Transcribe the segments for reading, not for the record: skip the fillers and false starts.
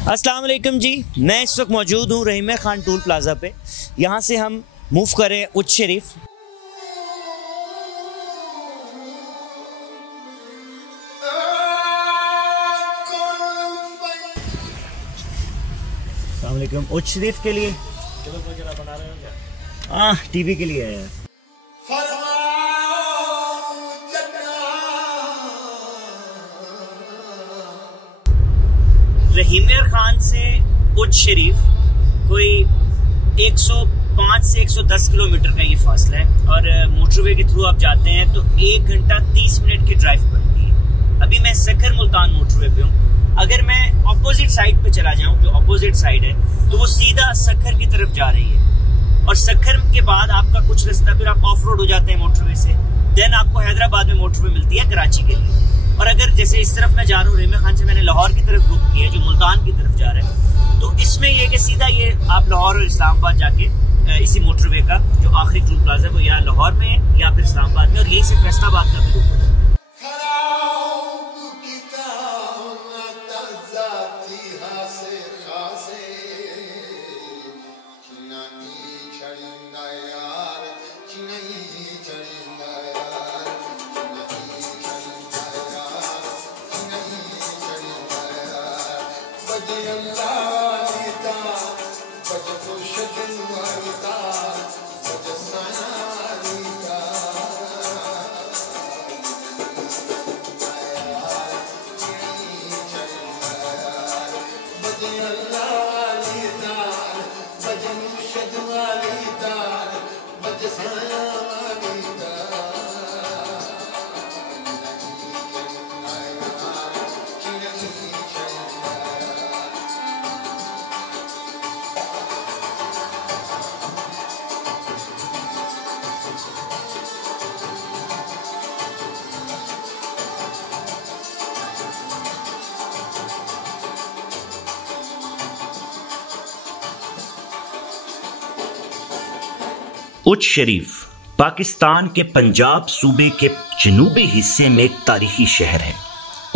अस्सलाम वालेकुम जी, मैं इस वक्त मौजूद हूँ रहीम खान टूल प्लाज़ा पे। यहाँ से हम मूव करें उच्च शरीफ। अस्सलाम वालेकुम। उच्च शरीफ के लिए बना रहे हो क्या? हाँ, टीवी के लिए है। रहीम खान से उच्च शरीफ कोई 105 से 110 किलोमीटर का ये फासला है और मोटरवे के थ्रू आप जाते हैं तो 1 घंटा 30 मिनट की ड्राइव पड़ती है। अभी मैं सखर मुल्तान मोटरवे पे हूँ। अगर मैं ऑपोजिट साइड पे चला जाऊँ, जो ऑपोजिट साइड है, तो वो सीधा सखर की तरफ जा रही है और सखर के बाद आपका कुछ रास्ता फिर आप ऑफ रोड हो जाते हैं मोटरवे से। देन आपको हैदराबाद में मोटरवे मिलती है कराची के लिए। और अगर जैसे इस तरफ मैं जा रहा हूँ, रहीम खान से मैंने लाहौर की तरफ रुख किया जो मुल्तान की तरफ जा रहा है, तो इसमें ये कि सीधा ये आप लाहौर और इस्लामाबाद जाके इसी मोटरवे का जो आखिरी टूल प्लाजा है वो या लाहौर में है या फिर इस्लामाबाद में, और यही से फैसलाबाद का भी रुख होता है। उच्च शरीफ पाकिस्तान के पंजाब सूबे के जनूबी हिस्से में एक तारीखी शहर है।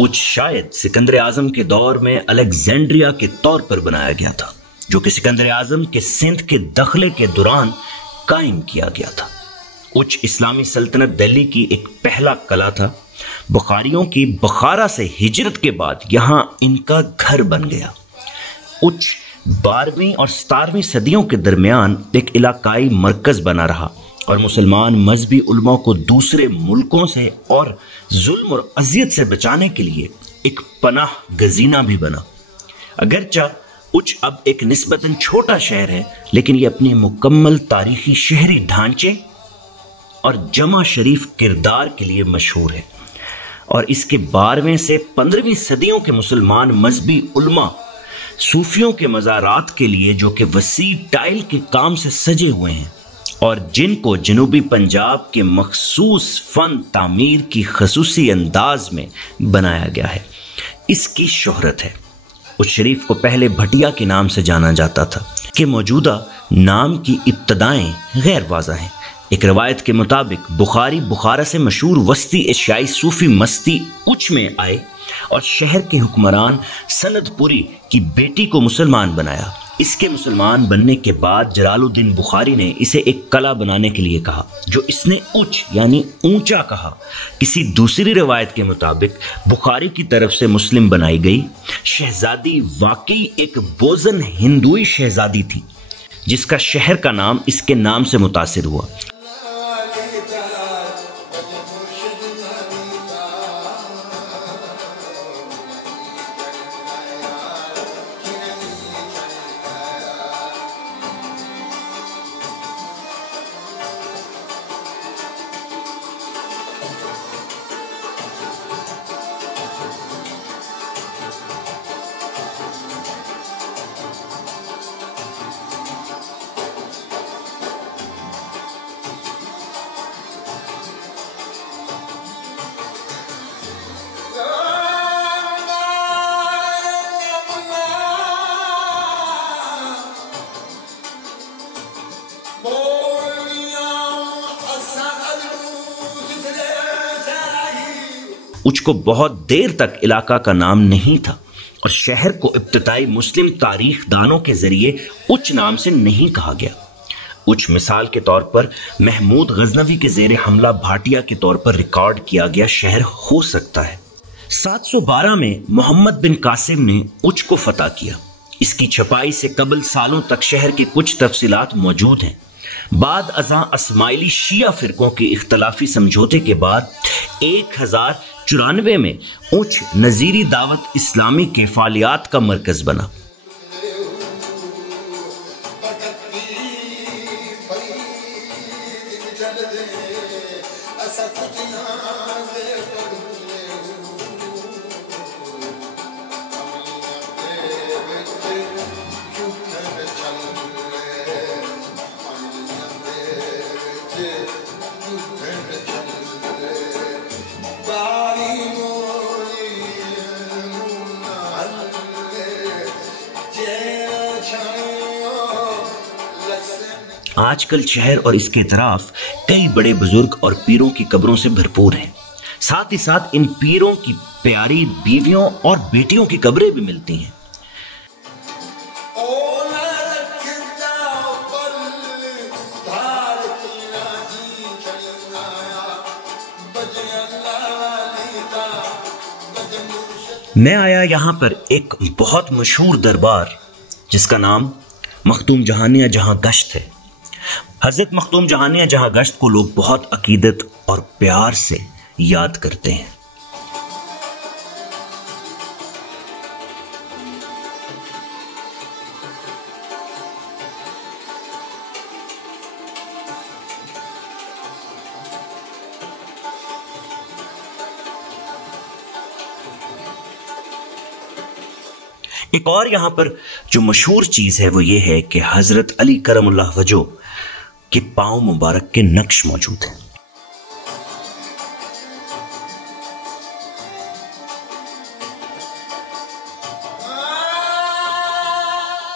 उच्च शायद सिकंदर आजम के दौर में अलेक्जेंड्रिया के तौर पर बनाया गया था, जो कि सिकंदर आजम के सिंध के दखले के दौरान कायम किया गया था। उच्च इस्लामी सल्तनत दिल्ली की एक पहला कला था। बुखारियों की बुखारा से हिजरत के बाद यहाँ इनका घर बन गया। उच्च 12वीं और 17वीं सदियों के दरमियान एक इलाकाई मरकज बना रहा और मुसलमान मजहबी उलमा को दूसरे मुल्कों से और जुल्म और अजियत से बचाने के लिए एक पनाह गजीना भी बना। अगरचा उच्च अब एक निस्बतन छोटा शहर है, लेकिन यह अपने मुकम्मल तारीखी शहरी ढांचे और जमा शरीफ किरदार के लिए मशहूर है और इसके 12वें से 15वीं सदियों के मुसलमान मजहबी उलमा सूफियों के मज़ारात के लिए, जो कि वसी टाइल के काम से सजे हुए हैं और जिनको जनूबी पंजाब के मखसूस फन तामीर की खसूसी अंदाज में बनाया गया है, इसकी शोहरत है। उस शरीफ को पहले भटिया के नाम से जाना जाता था कि मौजूदा नाम की इब्तदाएं गैर वाज़ा हैं। एक रवायत के मुताबिक बुखारी बुखारा से मशहूर वस्ती एशियाई सूफी मस्ती उच्च में आए और शहर के हुक्मरान सनदपुरी की बेटी को मुसलमान बनाया। इसके मुसलमान बनने के बाद जलालुद्दीन बुखारी ने इसे एक कला बनाने के लिए कहा, जो इसने उच्च यानी ऊंचा कहा। किसी दूसरी रवायत के मुताबिक बुखारी की तरफ से मुस्लिम बनाई गई शहजादी वाकई एक बोजन हिंदुई शहजादी थी, जिसका शहर का नाम इसके नाम से मुतासिर हुआ। उच्च को बहुत देर तक इलाका का नाम नहीं था और शहर को इब्तदाई मुस्लिम तारीख दानों के जरिए उच नाम से नहीं कहा गया। उच मिसाल के तौर पर महमूद गजनवी के जेर हमला भाटिया के तौर पर रिकॉर्ड किया गया शहर हो सकता है। 712 में मोहम्मद बिन कासिम ने उच को फतह किया। इसकी छपाई से कबल सालों तक शहर के कुछ तफसीलात मौजूद हैं। बाद अज़ां अस्माइली शिया फिरकों के इख्तलाफी समझौते के बाद 1094 में उच नजीरी दावत इस्लामी के फालियात का मरकज बना। आजकल शहर और इसके इतराफ कई बड़े बुजुर्ग और पीरों की कब्रों से भरपूर हैं। साथ ही साथ इन पीरों की प्यारी बीवियों और बेटियों की कब्रें भी मिलती हैं। मैं आया यहाँ पर एक बहुत मशहूर दरबार जिसका नाम मखदूम जहानिया जहां गश्त है। हजरत मखदूम जहानिया जहां गश्त को लोग बहुत अकीदत और प्यार से याद करते हैं। एक और यहां पर जो मशहूर चीज है वो ये है कि हजरत अली करमुल्लाह वजह के पांव मुबारक के नक्श मौजूद हैं।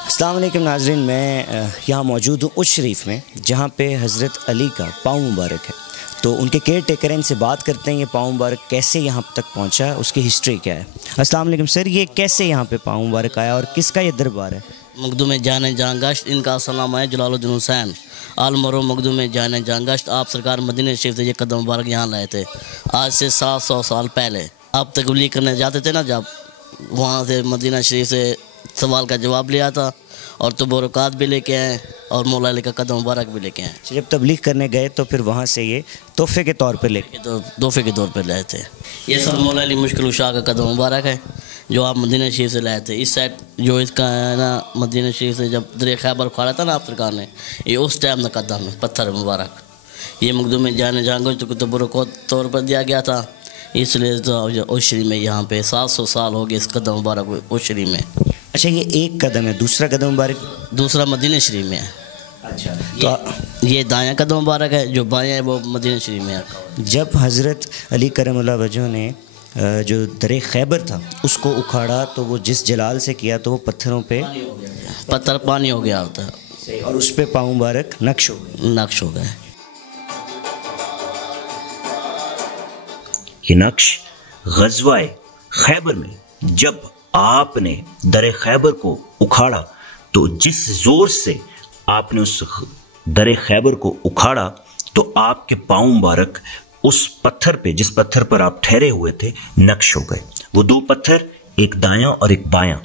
अस्सलाम वालेकुम नाज़रीन, मैं यहाँ मौजूद हूँ उच शरीफ में जहाँ पे हज़रत अली का पाँव मुबारक है। तो उनके केयर टेकर इनसे बात करते हैं ये पाँव मुबारक कैसे यहाँ तक पहुँचा, उसकी हिस्ट्री क्या है। अस्सलाम वालेकुम सर, ये कैसे यहाँ पे पाँव मुबारक आया और किसका ये दरबार है? मखदूम जान जहां गश्त, इनका असल नाम है जलालुद्दीन हुसैन आल मरो मखदूम जान जहां गश्त। आप सरकार मदीना शरीफ से ये कदम मुबारक यहाँ लाए थे आज से 700 साल पहले। आप तकबलीग करने जाते थे ना, जब वहाँ से मदीना शरीफ से सवाल का जवाब लिया था और तबरुकात भी लेके आए और मौला अली का कदम मुबारक भी लेके आए। जब तबलीग करने गए तो फिर वहाँ से ये तोहफे के तौर पर लेके तोहफे के तौर पर लाए थे। ये सब मौला अली मुश्किल शाह का कदम मुबारक है जो आप मदीना शरीफ से लाए थे। इस साइड जो इसका है ना, मदीना शरीफ से जब दरिया खैबर उखाड़ा था ना आप सरकार ने, ये उस टाइम का कदम है, पत्थर मुबारक। ये मखदूम जाने जांगो तो तबरुक तौर पर दिया गया था, इसलिए तो उशरी में यहाँ पे 700 साल हो गए इस कदम मुबारक उशरी में। अच्छा, ये एक कदम है, दूसरा कदम मुबारक दूसरा मदीना शरीफ में है। अच्छा, तो ये दायां कदम मुबारक है, जो बायां है वो मदीना शरीफ में है। जब हज़रत अली करमुल्लाह वजह ने जो दरे खैबर था उसको उखाड़ा तो वो जिस जलाल से किया तो वो पत्थरों पे पत्थर पानी हो गया होता है और उस पे पाँव मुबारक नक्श हो गए। ये नक्श गज़वाए खैबर में जब आपने दरे खैबर को उखाड़ा तो जिस जोर से आपने उस दरे खैबर को उखाड़ा तो आपके पाँव मुबारक उस पत्थर पे, जिस पत्थर पर आप ठहरे हुए थे, नक्श हो गए। वो दो पत्थर, एक दायां और एक बायां,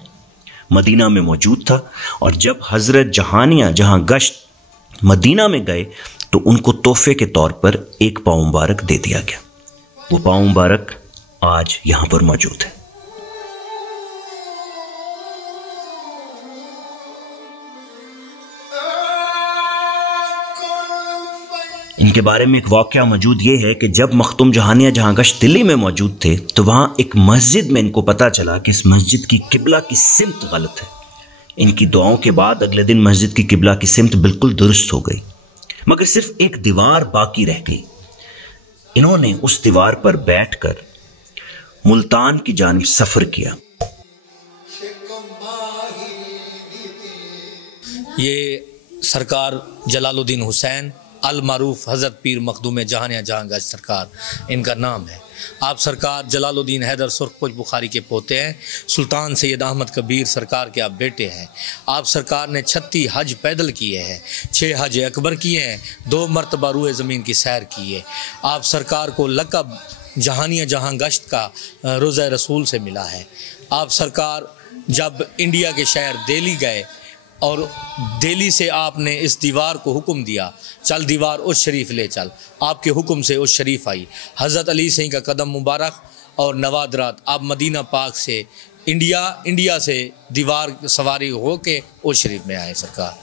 मदीना में मौजूद था। और जब हज़रत जहानिया जहां गश्त मदीना में गए तो उनको तोहफे के तौर पर एक पाँव मुबारक दे दिया गया। वो पाँव मुबारक आज यहां पर मौजूद है। इनके बारे में एक वाक़या मौजूद ये है कि जब मखदूम जहानिया जहां गश्त दिल्ली में मौजूद थे तो वहाँ एक मस्जिद में इनको पता चला कि इस मस्जिद की किबला की सिमत गलत है। इनकी दुआओं के बाद अगले दिन मस्जिद की किबला की सिमत बिल्कुल दुरुस्त हो गई, मगर सिर्फ एक दीवार बाकी रह गई। इन्होंने उस दीवार पर बैठकर मुल्तान की जानिब सफ़र किया। ये सरकार जलालुद्दीन हुसैन अल मारूफ हज़रत पीर मखदूम जहानिया जहांगीर सरकार इनका नाम है। आप सरकार जलालुद्दीन हैदर सुरखपुर बुखारी के पोते हैं। सुल्तान सैयद अहमद कबीर सरकार के आप बेटे हैं। आप सरकार ने 36 हज पैदल किए हैं, 6 हज अकबर किए हैं, 2 मरतबा रूए ज़मीन की सैर की है। आप सरकार को लक़ब जहानिया जहां गश्त का रोज़ा रसूल से मिला है। आप सरकार जब इंडिया के शहर दिल्ली गए और दिल्ली से आपने इस दीवार को हुक्म दिया, चल दीवार उस शरीफ ले चल, आपके हुक्म से उस शरीफ आई। हज़रत अली सही का कदम मुबारक और नवादरात आप मदीना पाक से इंडिया से दीवार सवारी हो के उस शरीफ में आए। सरकार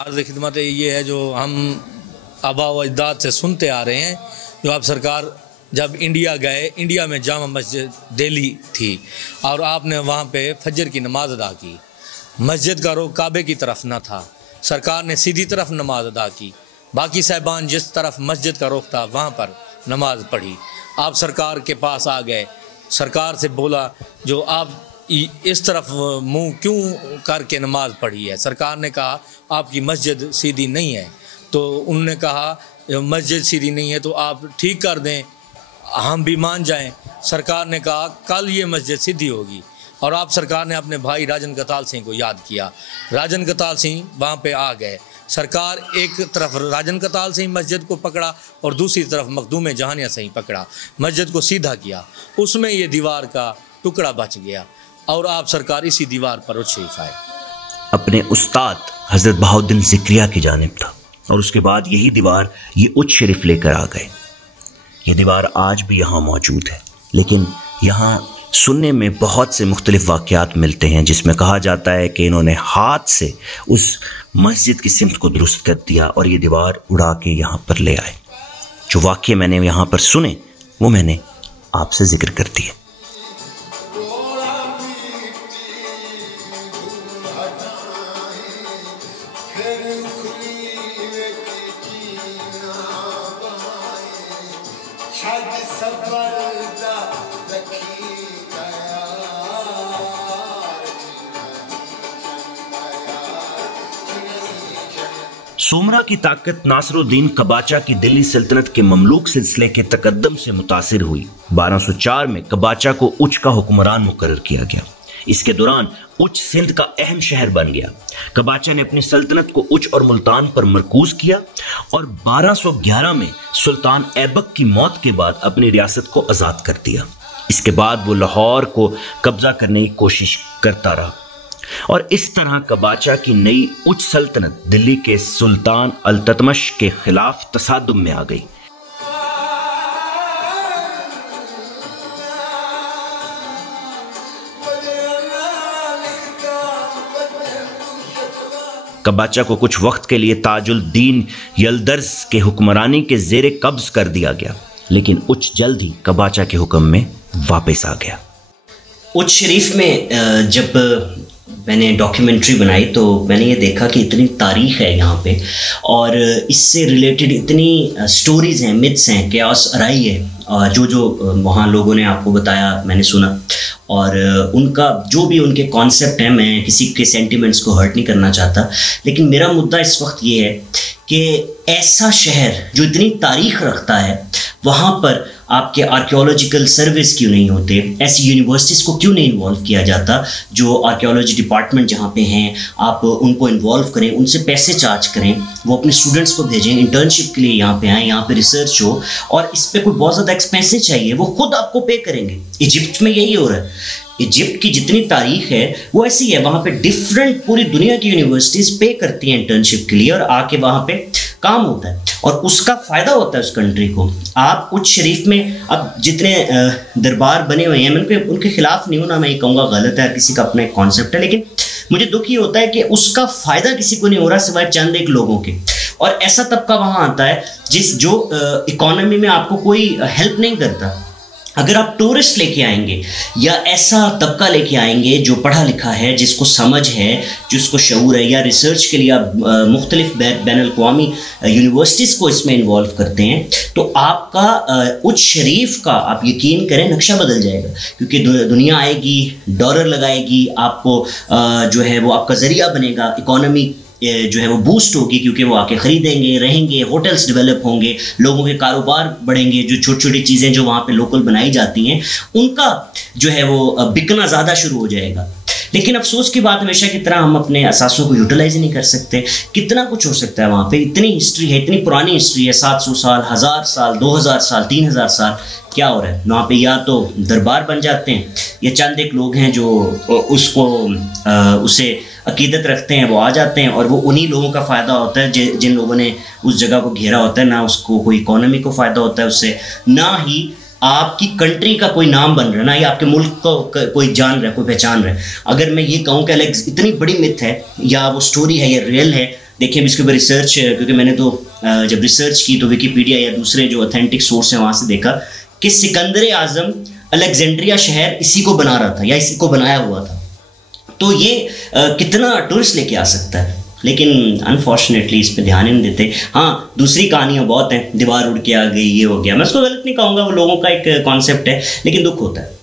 अर्ज़ खिदमत ये है जो हम आबा व अजदाद से सुनते आ रहे हैं, जो आप सरकार जब इंडिया गए, इंडिया में जामा मस्जिद दिल्ली थी और आपने वहाँ पे फजर की नमाज अदा की। मस्जिद का रुख काबे की तरफ न था, सरकार ने सीधी तरफ नमाज अदा की। बाकी साहिबान जिस तरफ मस्जिद का रुख था वहाँ पर नमाज पढ़ी। आप सरकार के पास आ गए, सरकार से बोला जो आप इस तरफ मुंह क्यों करके नमाज पढ़ी है। सरकार ने कहा आपकी मस्जिद सीधी नहीं है। तो उन्होंने कहा मस्जिद सीधी नहीं है तो आप ठीक कर दें, हम भी मान जाएं। सरकार ने कहा कल ये मस्जिद सीधी होगी। और आप सरकार ने अपने भाई राजन कताल सिंह को याद किया। राजन कताल सिंह वहाँ पे आ गए। सरकार एक तरफ राजन कताल सिंह मस्जिद को पकड़ा और दूसरी तरफ मखदूम जहानिया सिंह पकड़ा, मस्जिद को सीधा किया। उसमें ये दीवार का टुकड़ा बच गया और आप सरकार इसी दीवार पर उठ शरीफ आए। अपने उस्ताद हज़रत बहाउद्दीन ज़िक्रिया की जानिब था और उसके बाद यही दीवार ये उच्च शरीफ लेकर आ गए। ये दीवार आज भी यहाँ मौजूद है, लेकिन यहाँ सुनने में बहुत से मुख्तलिफ वाक़यात मिलते हैं जिसमें कहा जाता है कि इन्होंने हाथ से उस मस्जिद की सिमत को दुरुस्त कर दिया और ये दीवार उड़ा के यहाँ पर ले आए। जो वाक़ये मैंने यहाँ पर सुने वो मैंने आपसे ज़िक्र कर दिए। सोमरा की ताकत नासरुद्दीन कबाचा की दिल्ली सल्तनत के ममलूक सिलसिले के तकद्दम से मुतासिर हुई। 1204 में कबाचा को उच्च का हुक्मरान मुकर्रर किया गया। इसके दौरान उच्च सिंध का अहम शहर बन गया। कबाचा ने अपनी सल्तनत को उच्च और मुल्तान पर मरकूज किया और 1211 में सुल्तान ऐबक की मौत के बाद अपनी रियासत को आज़ाद कर दिया। इसके बाद वो लाहौर को कब्जा करने की कोशिश करता रहा और इस तरह कबाचा की नई उच्च सल्तनत दिल्ली के सुल्तान अल्ततमश के खिलाफ तसादुम में आ गई। कबाचा को कुछ वक्त के लिए ताजुद्दीन यलदर्स के हुक्मरानी के ज़ेरे कब्ज कर दिया गया, लेकिन उच्च जल्द ही कबाचा के हुक्म में वापस आ गया। उच्च शरीफ में जब मैंने डॉक्यूमेंट्री बनाई तो मैंने ये देखा कि इतनी तारीख़ है यहाँ पे और इससे रिलेटेड इतनी स्टोरीज़ हैं, मिथ्स हैं, क्यास अराई है, जो वहाँ लोगों ने आपको बताया मैंने सुना और उनका जो भी उनके कॉन्सेप्ट हैं, मैं किसी के सेंटिमेंट्स को हर्ट नहीं करना चाहता, लेकिन मेरा मुद्दा इस वक्त ये है कि ऐसा शहर जो इतनी तारीख़ रखता है वहाँ पर आपके आर्कियोलॉजिकल सर्विस क्यों नहीं होते, ऐसी यूनिवर्सिटीज़ को क्यों नहीं इन्वॉल्व किया जाता। जो आर्कियोलॉजी डिपार्टमेंट जहाँ पे हैं आप उनको इन्वॉल्व करें, उनसे पैसे चार्ज करें, वो अपने स्टूडेंट्स को भेजें इंटर्नशिप के लिए, यहाँ पे आएँ, यहाँ पे रिसर्च हो और इस पर कोई बहुत ज़्यादा एक्सपेंसेस चाहिए वो खुद आपको पे करेंगे। इजिप्ट में यही हो रहा है। इजिप्ट की जितनी तारीख है वो ऐसी है, वहाँ पे डिफरेंट पूरी दुनिया की यूनिवर्सिटीज़ पे करती हैं इंटर्नशिप के लिए और आके वहाँ पे काम होता है और उसका फ़ायदा होता है उस कंट्री को। आप उच्च शरीफ में अब जितने दरबार बने हुए हैं, मैं उनके खिलाफ नहीं हूँ ना, मैं ये कहूँगा गलत है, किसी का अपना एक कॉन्सेप्ट है, लेकिन मुझे दुख ये होता है कि उसका फ़ायदा किसी को नहीं हो रहा सिवाय चंद एक लोगों के। और ऐसा तबका वहाँ आता है जो इकोनॉमी में आपको कोई हेल्प नहीं करता। अगर आप टूरिस्ट लेके आएंगे या ऐसा तबका लेके आएंगे जो पढ़ा लिखा है, जिसको समझ है, जिसको शऊर है, या रिसर्च के लिए आप मुख्तलिफ बैनुल-अक़वामी यूनिवर्सिटीज़ को इसमें इन्वॉल्व करते हैं, तो आपका उच्च शरीफ का आप यकीन करें नक्शा बदल जाएगा। क्योंकि दुनिया आएगी, डॉलर लगाएगी, आपको जो है वो आपका ज़रिया बनेगा, इकोनॉमी जो है वो बूस्ट होगी, क्योंकि वो आके ख़रीदेंगे, रहेंगे, होटल्स डेवलप होंगे, लोगों के कारोबार बढ़ेंगे, जो छोटी छोटी चीज़ें जो वहाँ पे लोकल बनाई जाती हैं उनका जो है वो बिकना ज़्यादा शुरू हो जाएगा। लेकिन अफसोस की बात हमेशा की तरह हम अपने असासों को यूटिलाइज नहीं कर सकते। कितना कुछ हो सकता है वहाँ पे, इतनी हिस्ट्री है, इतनी पुरानी हिस्ट्री है, 700 साल, 1000 साल, 2000 साल, 3000 साल। क्या हो रहा है वहाँ पे? या तो दरबार बन जाते हैं, या चंद एक लोग हैं जो उसको उसे अकीदत रखते हैं, वो आ जाते हैं और वो उन्हीं लोगों का फ़ायदा होता है जिन लोगों ने उस जगह को घेरा होता है। ना उसको कोई इकोनॉमी को फ़ायदा होता है उससे, ना ही आपकी कंट्री का कोई नाम बन रहा है, ना ही आपके मुल्क को कोई जान रहा है, कोई पहचान रहा है। अगर मैं ये कहूँ कि अलेक्स इतनी बड़ी मिथ है या वो स्टोरी है या रियल है, देखिए इसके ऊपर रिसर्च, क्योंकि मैंने तो जब रिसर्च की तो विकीपीडिया या दूसरे जो ऑथेंटिक सोर्स हैं वहाँ से देखा कि सिकंदर आज़म अलेक्जेंड्रिया शहर इसी को बना रहा था या इसी को बनाया हुआ था। तो ये कितना टूरिस्ट लेके आ सकता है, लेकिन अनफॉर्चुनेटली इस पे ध्यान ही नहीं देते। हाँ, दूसरी कहानियाँ बहुत हैं, दीवार उड़ के आ गई, ये हो गया, मैं उसको गलत नहीं कहूँगा, वो लोगों का एक कॉन्सेप्ट है, लेकिन दुख होता है।